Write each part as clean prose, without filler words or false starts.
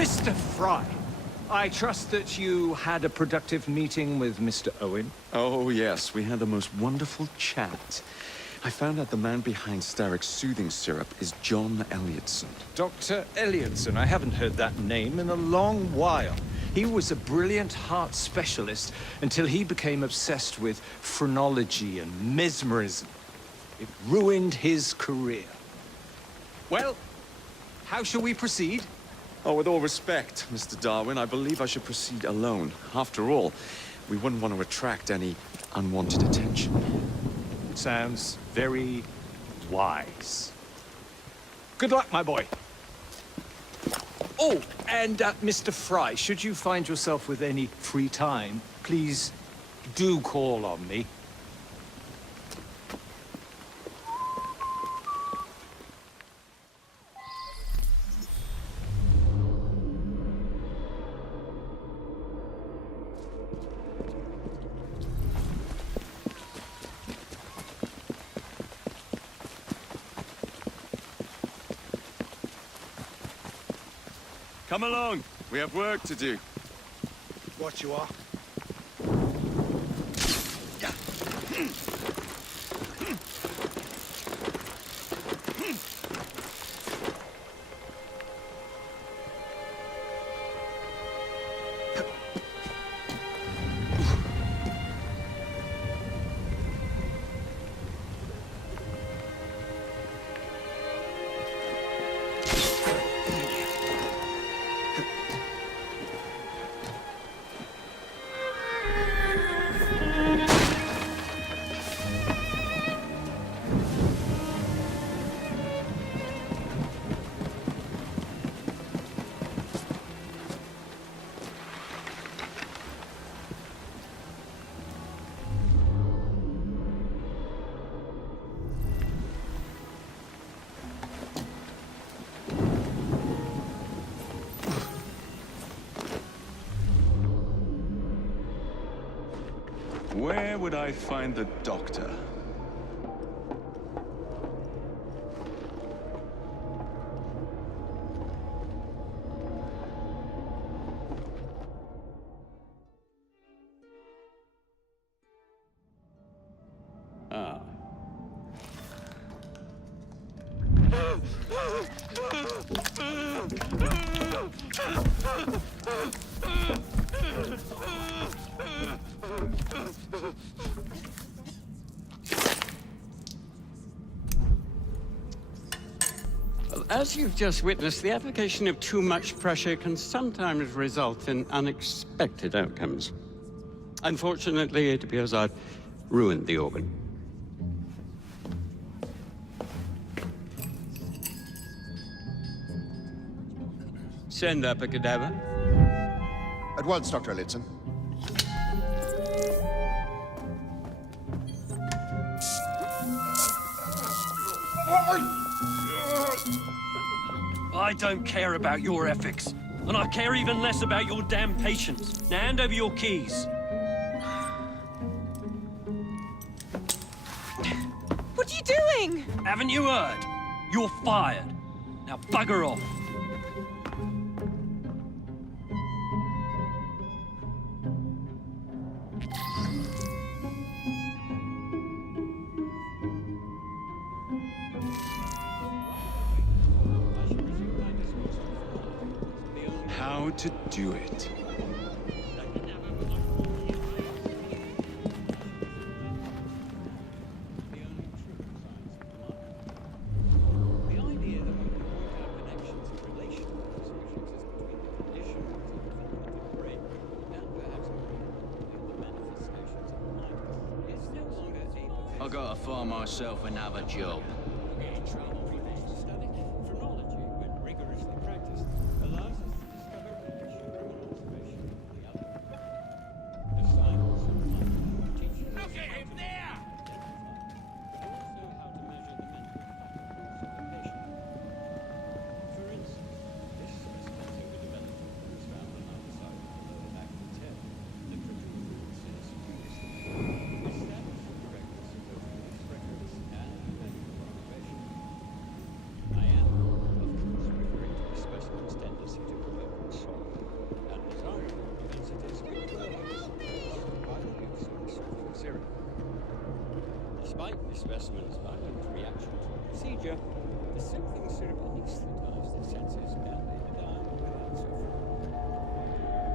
Mr. Fry, I trust that you had a productive meeting with Mr. Owen? Oh, yes. We had the most wonderful chat. I found out the man behind Starrick's soothing syrup is John Elliotson. Dr. Elliotson, I haven't heard that name in a long while. He was a brilliant heart specialist until he became obsessed with phrenology and mesmerism. It ruined his career. Well, how shall we proceed? Oh, with all respect, Mr. Darwin, I believe I should proceed alone. After all, we wouldn't want to attract any unwanted attention. Sounds very wise. Good luck, my boy. Oh, and Mr. Fry, should you find yourself with any free time, please do call on me. Come along. We have work to do. What you are? Where would I find the doctor? Ah. Well, as you've just witnessed, the application of too much pressure can sometimes result in unexpected outcomes. Unfortunately, it appears I've ruined the organ. Send up a cadaver. At once, Dr. Elliotson. I don't care about your ethics, and I care even less about your damn patience. Now hand over your keys. What are you doing? Haven't you heard? You're fired. Now bugger off. How to do it. gotta find myself another job. Studied phrenology, when rigorously practiced, allows us to discover relation and observation of the other. The science of mind teaches us Look at him there! but also how to measure the mental faculties of a patient. For instance, this specimen overdeveloped was found on either side of the lower back of its head. The protuberance is previously established the correctness of both police records and medical observation. I am, of course, referring to the specimen's tendency to provoke assault and desirable propensities which were caused by the use of the soothing serum. Despite the specimen's violent reaction to the procedure, the soothing syrup anesthetized its senses and it died without suffering.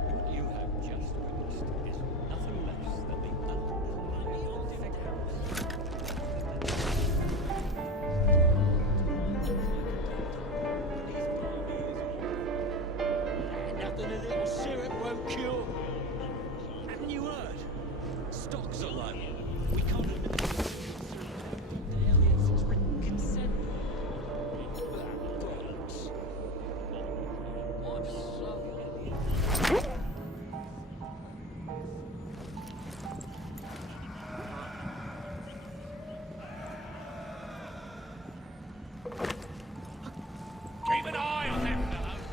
What you have just witnessed is nothing less than the undeniable effectiveness. Nothing a little syrup won't cure. Haven't you heard? Stocks are low. We can't even... The aliens has written consent. Bollocks. I'm so... Keep an eye on them fellows.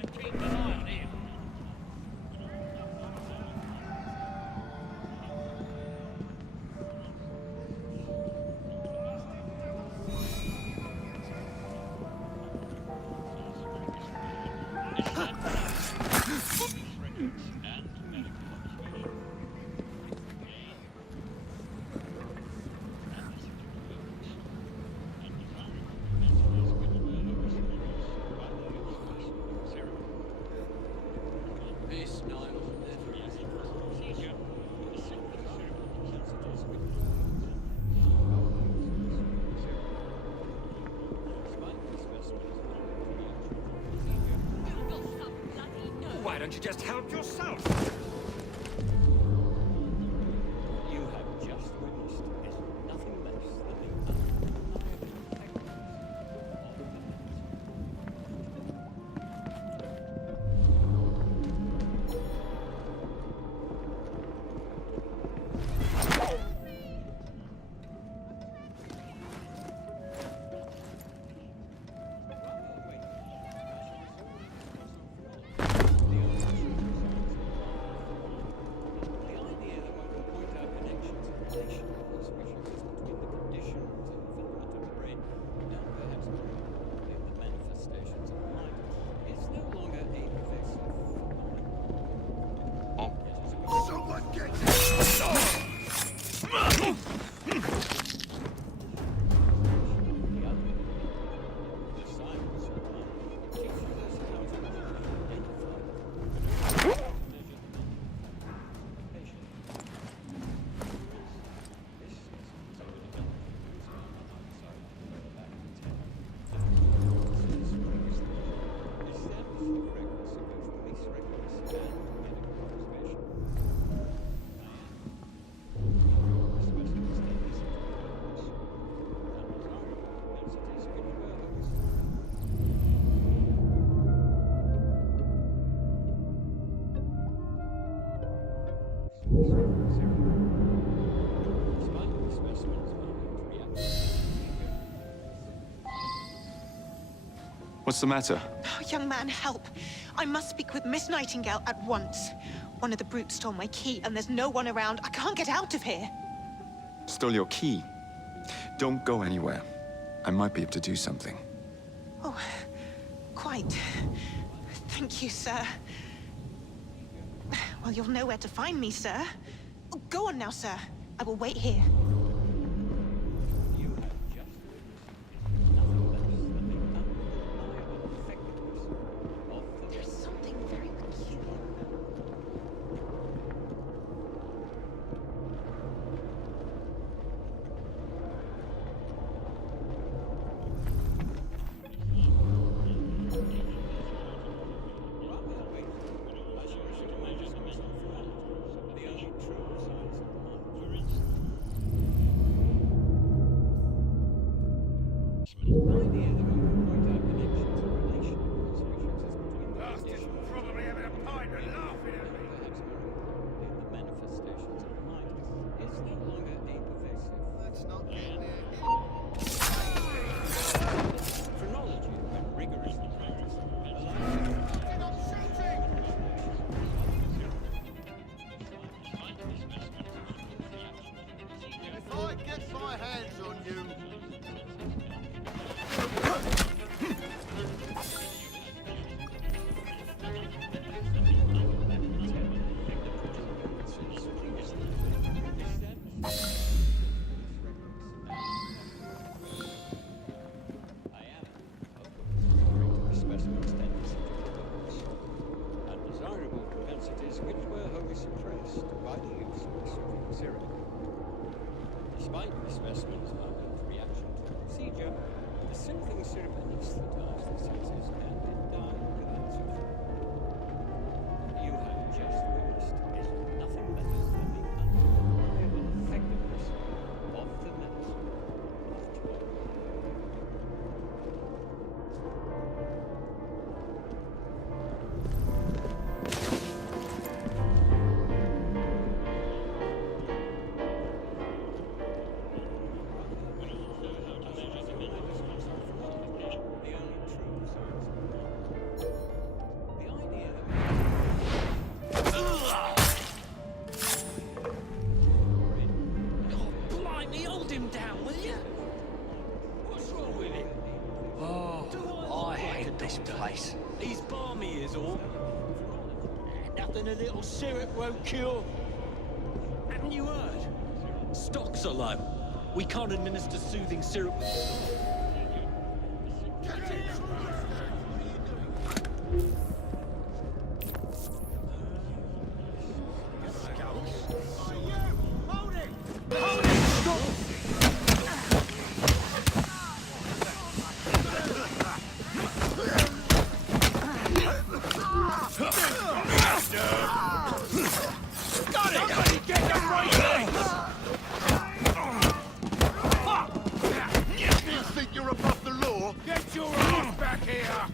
And keep an eye on him. This night will never easy. Procedure. The soothing syrup sensitive with despite the specimen's violent reaction to the procedure, You've got some bloody nerve. Why don't you just help yourself? you have just witnessed is nothing less than the undeniable effectiveness of the method. The idea that one can point out connections and relations which exist between the conditions and filament of the brain, and perhaps more importantly, the manifestations of the mind, is no longer a pervasive phenomenon. Yet as we Someone get the other, the science of mind teaches us how to identify, measure the mental faculties of a patient. For instance, this specimen's overdeveloped was found on either side of the lower back of its head. Since previously established the correctness of both police records and medical observation. The specimen's tendency to provoke undesirable propensities which were overseen. Despite the specimen's violent reaction to What's the matter? Oh, young man, help. I must speak with Miss Nightingale at once. One of the brutes stole my key, and there's no one around. I can't get out of here. Stole your key. Don't go anywhere. I might be able to do something. Oh, quite. Thank you, sir. Well, you'll know where to find me, sir. Oh, go on now, sir. I will wait here. You have just witnessed nothing less than the undeniable effectiveness of the There's something very peculiar. The only true science of the mind. For instance, Bastards probably having a pint and laughing at me. The manifestations of mind is no longer a pervasive. Let's not get near him. Phrenology, when rigorously practiced, I'm shooting! If I get my hands on you... undesirable propensities which were wholly suppressed by the use of the soothing syrup. Despite the specimen's violent reaction to the procedure, the soothing syrup anesthetized the senses and it died without suffering. You have just witnessed is nothing less than the undeniable effectiveness of the medicine of tomorrow. Blimey, hold him down, will you? What's wrong with him? Oh, I hate this place. He's balmy is all. Nothing a little syrup won't cure. Haven't you heard? Stocks are low. We can't administer soothing syrup. You think you're above the law? Get your ass back here!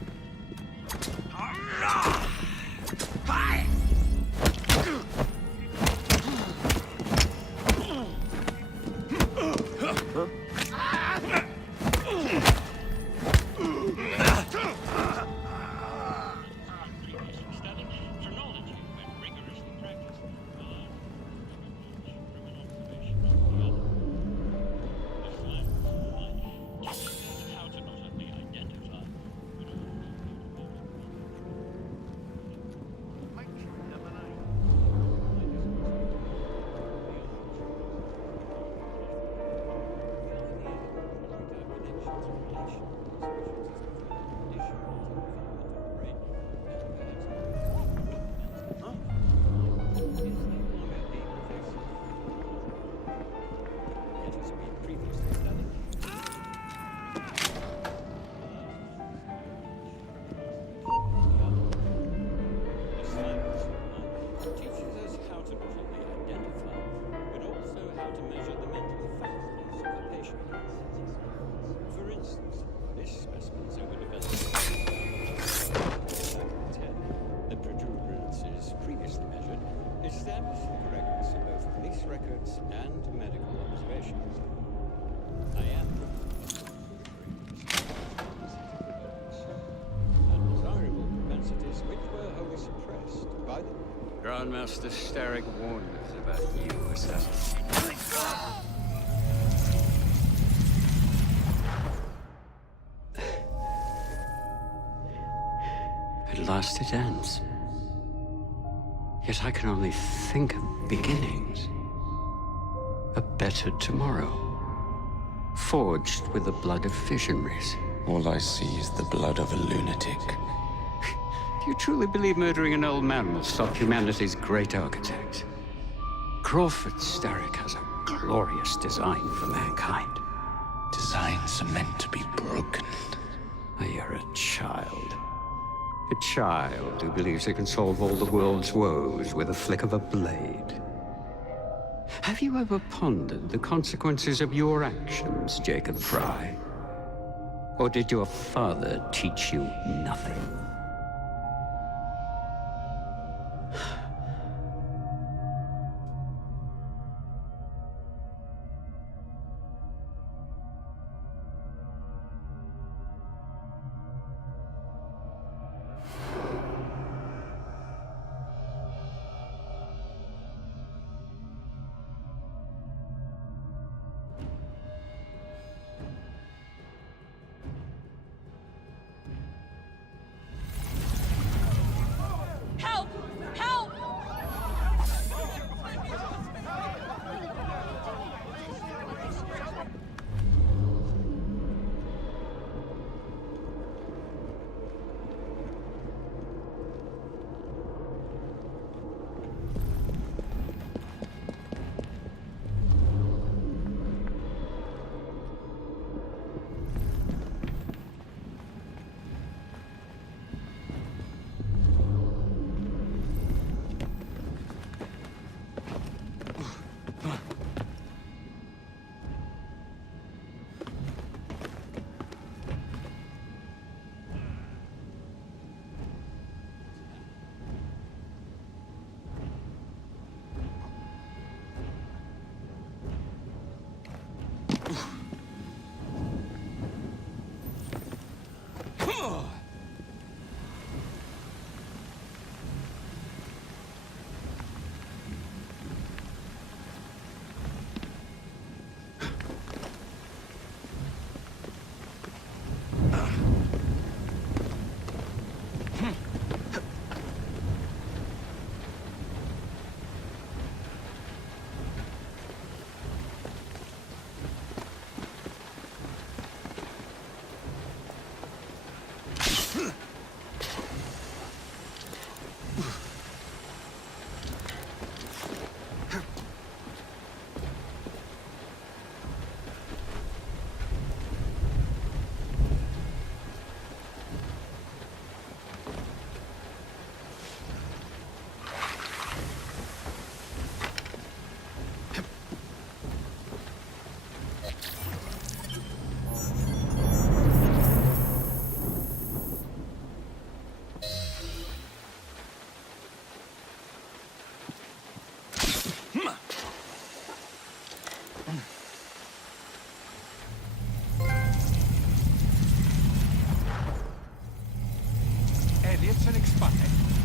records and medical observations. I am undesirable propensities which were wholly suppressed by the Grandmaster Starrick warned us about you, assassin. At last it ends. Yet I can only think of beginnings. A better tomorrow. Forged with the blood of visionaries. All I see is the blood of a lunatic. Do you truly believe murdering an old man will stop humanity's great architect? Crawford Starrick has a glorious design for mankind. Designs are meant to be broken. You're a child. A child who believes it can solve all the world's woes with a flick of a blade. Have you ever pondered the consequences of your actions, Jacob Fry? Or did your father teach you nothing? Help! Help! Elliot's an expired,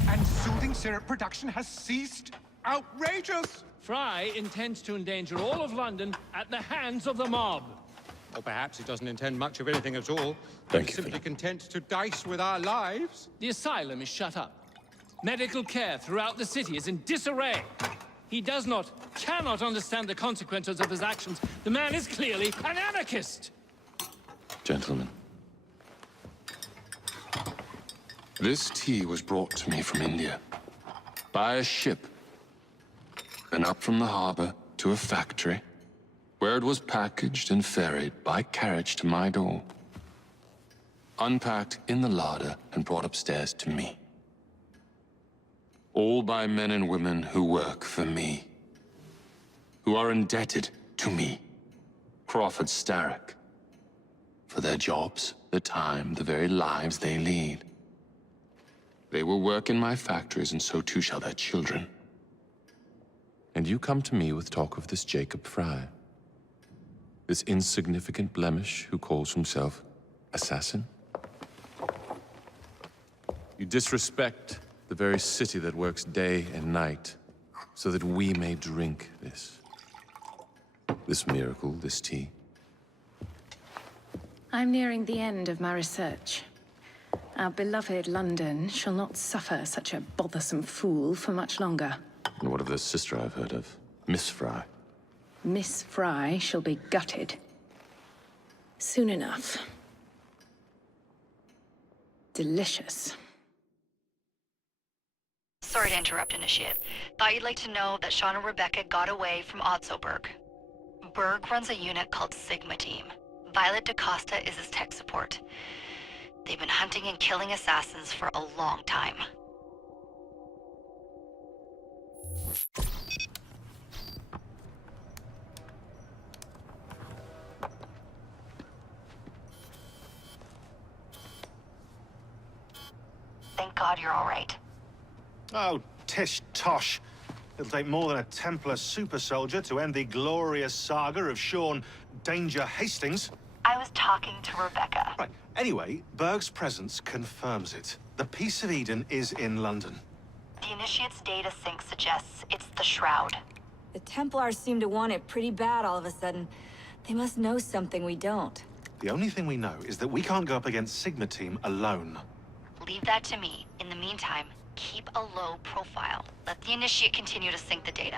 and soothing syrup production has ceased. Outrageous! Fry intends to endanger all of London at the hands of the mob. Or perhaps he doesn't intend much of anything at all. Thank He's you, simply content to dice with our lives. The asylum is shut up. Medical care throughout the city is in disarray. He cannot understand the consequences of his actions. The man is clearly an anarchist! Gentlemen, this tea was brought to me from India by a ship, and up from the harbor to a factory, where it was packaged and ferried by carriage to my door, unpacked in the larder and brought upstairs to me. All by men and women who work for me, who are indebted to me, Crawford Starrick, for their jobs, the time, the very lives they lead. They will work in my factories, and so too shall their children. And you come to me with talk of this Jacob Fry, this insignificant blemish who calls himself assassin? You disrespect the very city that works day and night so that we may drink this miracle, this tea. I'm nearing the end of my research. Our beloved London shall not suffer such a bothersome fool for much longer. And what of the sister I've heard of, Miss Fry? Miss Fry shall be gutted. Soon enough. Delicious. Sorry to interrupt, Initiate. Thought you'd like to know that Sean and Rebecca got away from Otzoberg. Berg runs a unit called Sigma Team. Violet DaCosta is his tech support. They've been hunting and killing assassins for a long time. Thank God you're all right. Oh, tish tosh. It'll take more than a Templar super soldier to end the glorious saga of Sean Danger Hastings. I was talking to Rebecca. Right. Anyway, Berg's presence confirms it. The Peace of Eden is in London. The Initiate's data sync suggests it's the Shroud. The Templars seem to want it pretty bad all of a sudden. They must know something we don't. The only thing we know is that we can't go up against Sigma Team alone. Leave that to me. In the meantime, keep a low profile. Let the Initiate continue to sync the data.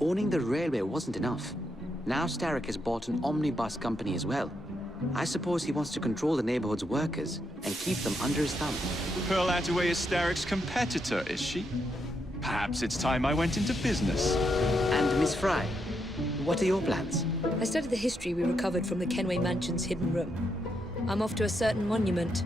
Owning the railway wasn't enough. Now Starrick has bought an omnibus company as well. I suppose he wants to control the neighborhood's workers and keep them under his thumb. Pearl Attaway is Starrick's competitor, is she? Perhaps it's time I went into business. And Miss Fry, what are your plans? I studied the history we recovered from the Kenway Mansion's hidden room. I'm off to a certain monument.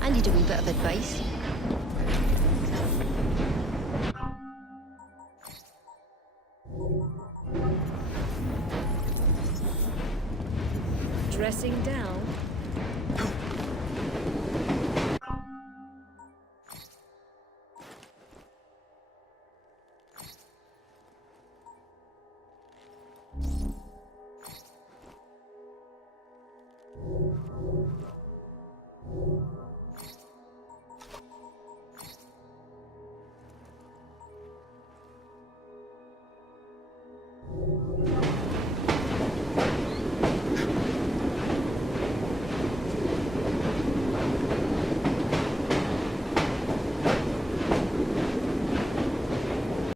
I need a wee bit of advice. Dressing down?